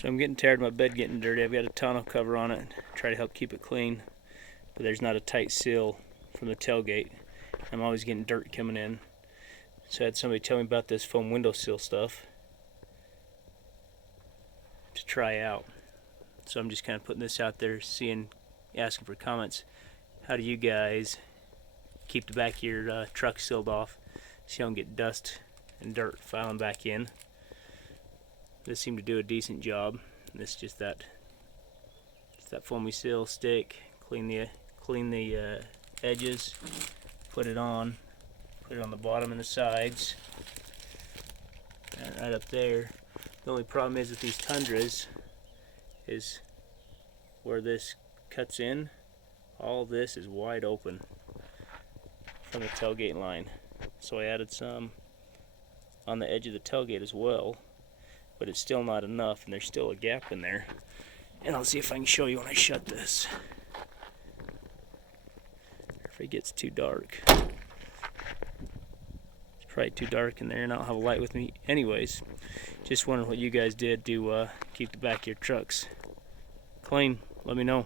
So I'm getting tired of my bed getting dirty. I've got a tonneau cover on it, try to help keep it clean, but there's not a tight seal from the tailgate. I'm always getting dirt coming in. So I had somebody tell me about this foam windowsill stuff to try out. So I'm just kind of putting this out there, asking for comments. How do you guys keep the back of your truck sealed off so you don't get dust and dirt filing back in? This seemed to do a decent job. This is just that foamy seal stick. Clean the edges. Put it on the bottom and the sides. And right up there. The only problem is with these Tundras is where this cuts in. All this is wide open from the tailgate line. So I added some on the edge of the tailgate as well. But it's still not enough, and there's still a gap in there. And I'll see if I can show you when I shut this. If it gets too dark. It's probably too dark in there, and I don't have a light with me. Anyways, just wondering what you guys did to keep the back of your trucks clean. Let me know.